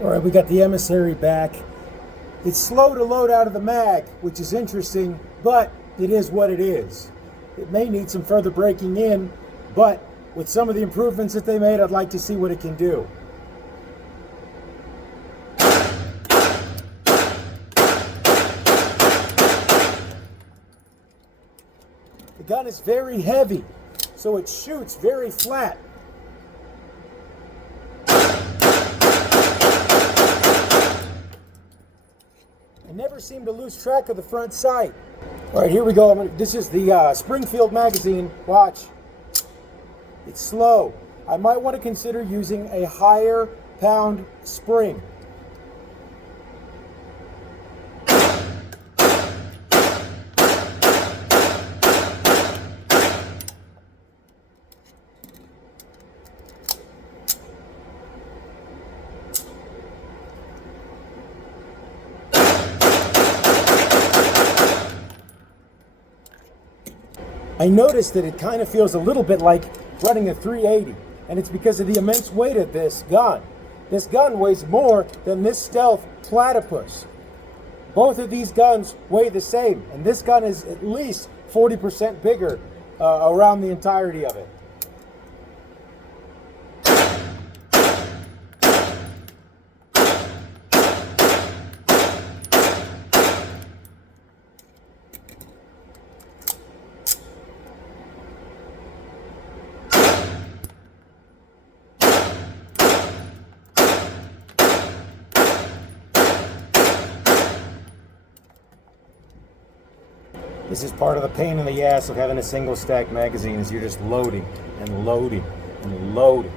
All right, we got the Emissary back. It's slow to load out of the mag, which is interesting, but it is what it is. It may need some further breaking in, but with some of the improvements that they made, I'd like to see what it can do. The gun is very heavy, so it shoots very flat. I never seem to lose track of the front sight. All right, here we go. This is the Springfield magazine. Watch. It's slow. I might want to consider using a higher pound spring. I noticed that it kind of feels a little bit like running a 380, and it's because of the immense weight of this gun. This gun weighs more than this Stealth Platypus. Both of these guns weigh the same, and this gun is at least 40% bigger around the entirety of it. This is part of the pain in the ass of having a single stack magazine, is you're just loading and loading and loading.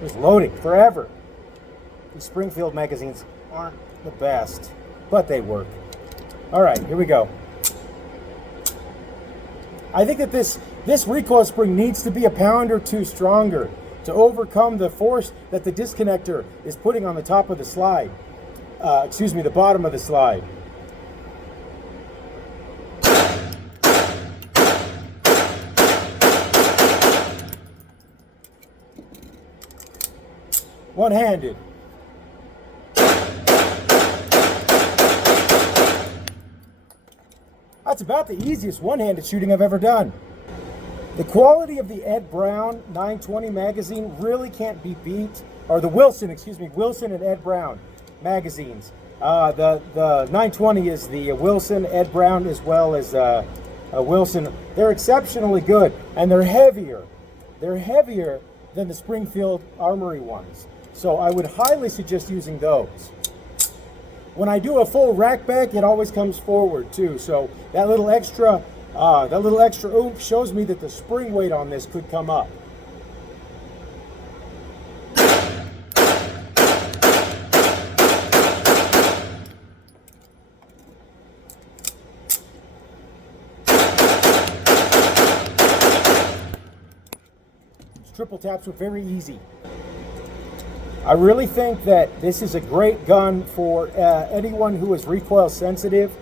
Just loading forever. These Springfield magazines aren't the best, but they work. All right, here we go. I think that this recoil spring needs to be a pound or two stronger to overcome the force that the disconnector is putting on the top of the slide. The bottom of the slide. One-handed. That's about the easiest one-handed shooting I've ever done. The quality of the Ed Brown 920 magazine really can't be beat, or the Wilson and Ed Brown magazines. The 920 is the Wilson, Ed Brown, as well as Wilson. They're exceptionally good, and they're heavier. They're heavier than the Springfield Armory ones. So I would highly suggest using those. When I do a full rack back, it always comes forward too. So that little extra oomph shows me that the spring weight on this could come up. These triple taps were very easy. I really think that this is a great gun for anyone who is recoil sensitive.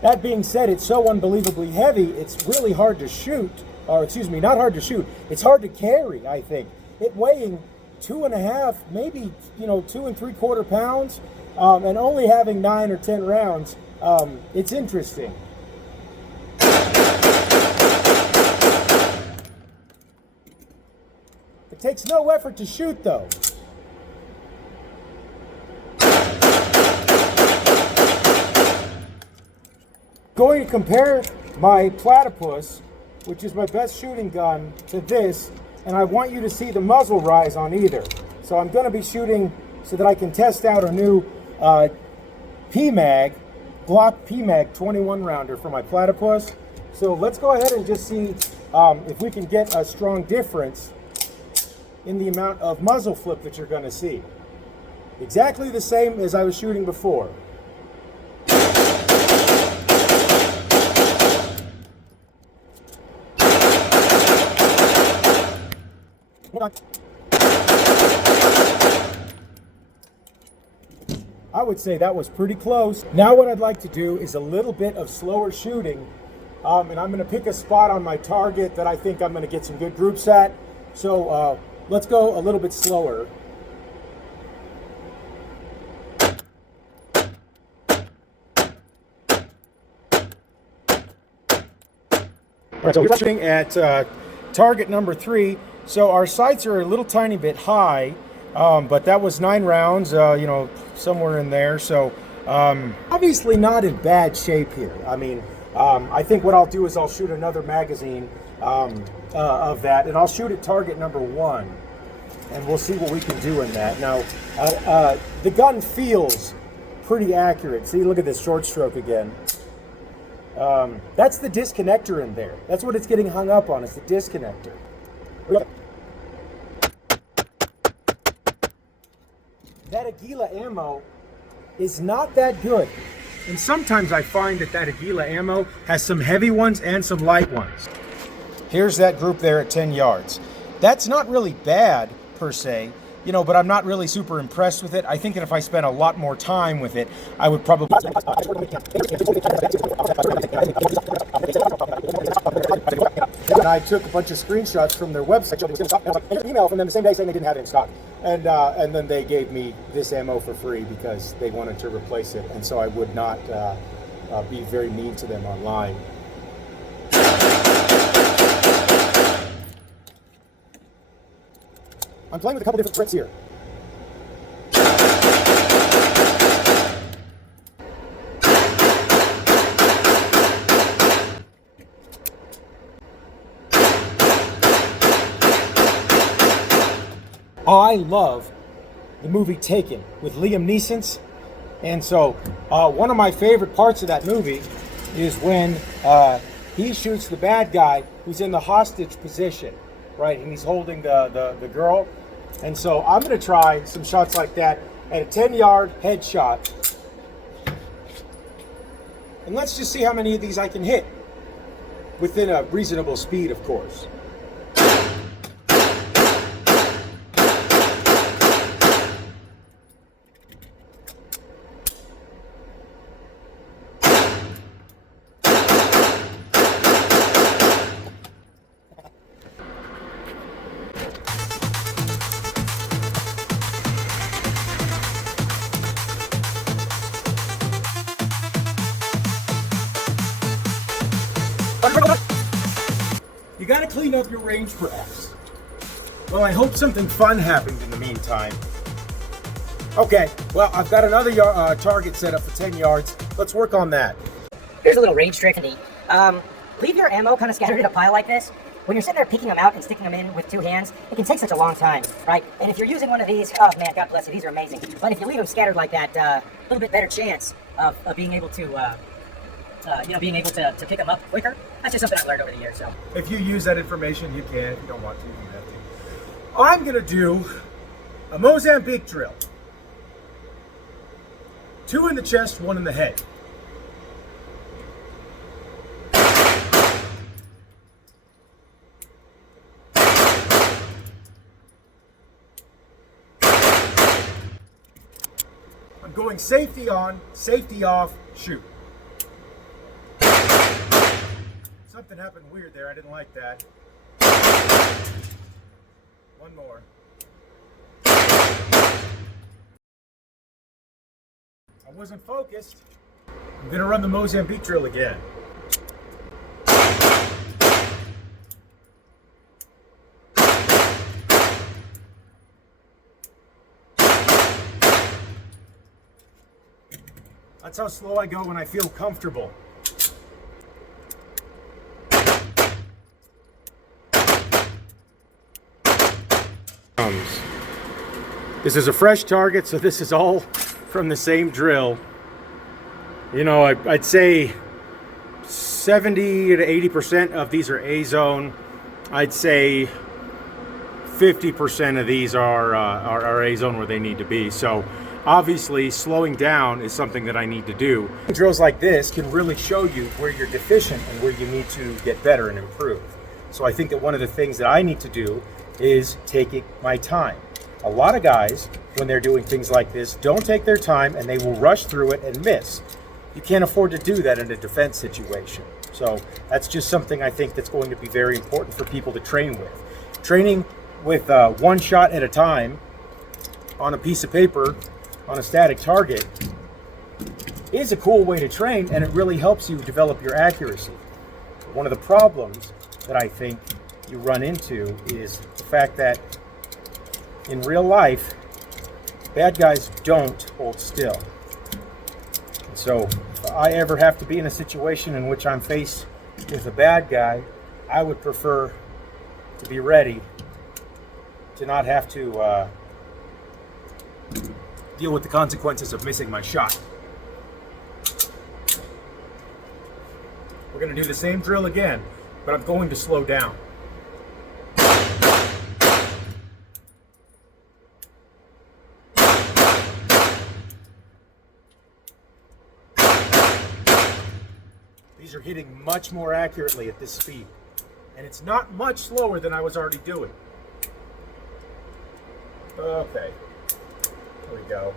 That being said, it's so unbelievably heavy, it's really hard to shoot, or not hard to shoot, it's hard to carry, I think. It weighing 2.5, maybe 2 3/4 pounds, and only having 9 or 10 rounds, it's interesting. It takes no effort to shoot though. Going to compare my Platypus, which is my best shooting gun, to this, and I want you to see the muzzle rise on either. So I'm going to be shooting so that I can test out a new PMag, Glock PMag 21 rounder for my Platypus. So let's go ahead and just see if we can get a strong difference in the amount of muzzle flip that you're going to see. Exactly the same as I was shooting before. I would say that was pretty close. Now what I'd like to do is a little bit of slower shooting and I'm going to pick a spot on my target that I think I'm going to get some good groups at. So let's go a little bit slower. All right, so we're shooting at target number 3. So our sights are a little tiny bit high, but that was 9 rounds, you know, somewhere in there. So obviously not in bad shape here. I mean, I think what I'll do is I'll shoot another magazine of that, and I'll shoot at target number 1, and we'll see what we can do in that. Now, the gun feels pretty accurate. See, look at this short stroke again. That's the disconnector in there. That's what it's getting hung up on, is the disconnector. That Aguila ammo is not that good. And sometimes I find that Aguila ammo has some heavy ones and some light ones. Here's that group there at 10 yards. That's not really bad per se, you know, but I'm not really super impressed with it. I think that if I spent a lot more time with it, I would probably... And I took a bunch of screenshots from their website. I got an email from them the same day saying they didn't have it in stock. And then they gave me this ammo for free because they wanted to replace it. And so I would not be very mean to them online. I'm playing with a couple different tricks here. I love the movie Taken with Liam Neeson. And so one of my favorite parts of that movie is when he shoots the bad guy who's in the hostage position, right? And he's holding the girl. And so I'm going to try some shots like that at a 10-yard headshot. And let's just see how many of these I can hit within a reasonable speed, of course. You got to clean up your range for X. Well, I hope something fun happened in the meantime. Okay, well, I've got another target set up for 10 yards. Let's work on that. Here's a little range trick. Leave your ammo kind of scattered in a pile like this. When you're sitting there picking them out and sticking them in with 2 hands, it can take such a long time, right? And if you're using one of these, oh man, God bless you, these are amazing. But if you leave them scattered like that, a little bit better chance of being able to to pick them up quicker. That's just something I've learned over the years. So if you use that information, you can. If you don't want to, you don't have to. I'm going to do a Mozambique drill. 2 in the chest, 1 in the head. I'm going safety on, safety off, shoot. Something happened weird there. I didn't like that. 1 more. I wasn't focused. I'm going to run the Mozambique drill again. That's how slow I go when I feel comfortable. This is a fresh target, so this is all from the same drill. You know, I'd say 70 to 80% of these are A-zone. I'd say 50% of these are A-zone where they need to be. So obviously slowing down is something that I need to do. Drills like this can really show you where you're deficient and where you need to get better and improve. So I think that one of the things that I need to do is taking my time. A lot of guys, when they're doing things like this, don't take their time and they will rush through it and miss. You can't afford to do that in a defense situation. So that's just something I think that's going to be very important for people to train with. Training with one shot at a time on a piece of paper on a static target is a cool way to train, and it really helps you develop your accuracy. One of the problems that I think you run into is the fact that in real life, bad guys don't hold still. And so if I ever have to be in a situation in which I'm faced with a bad guy, I would prefer to be ready to not have to deal with the consequences of missing my shot. We're going to do the same drill again, but I'm going to slow down. These are hitting much more accurately at this speed, and it's not much slower than I was already doing. Okay, here we go.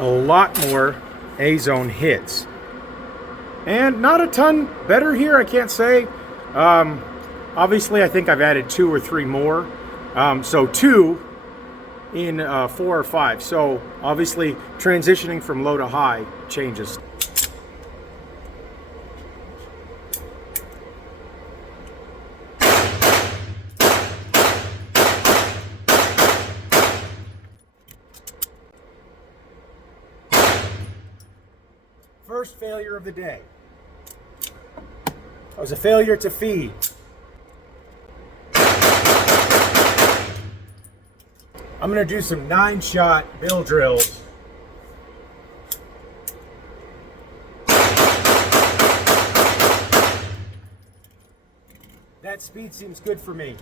A lot more A-zone hits. And not a ton better here, I can't say. Obviously, I think I've added 2 or 3 more. So 2 in 4 or 5. So obviously, transitioning from low to high changes. First failure of the day. That was a failure to feed. I'm going to do some 9-shot bill drills. That speed seems good for me.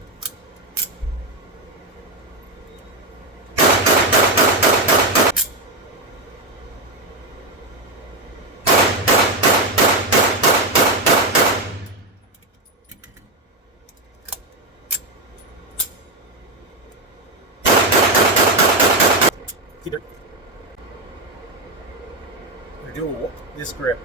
I'm going to do this grip.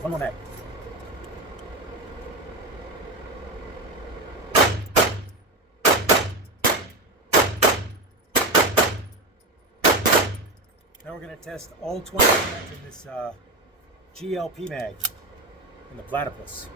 One more neck. Now we're going to test all 20 mags in this GLP mag in the platypus.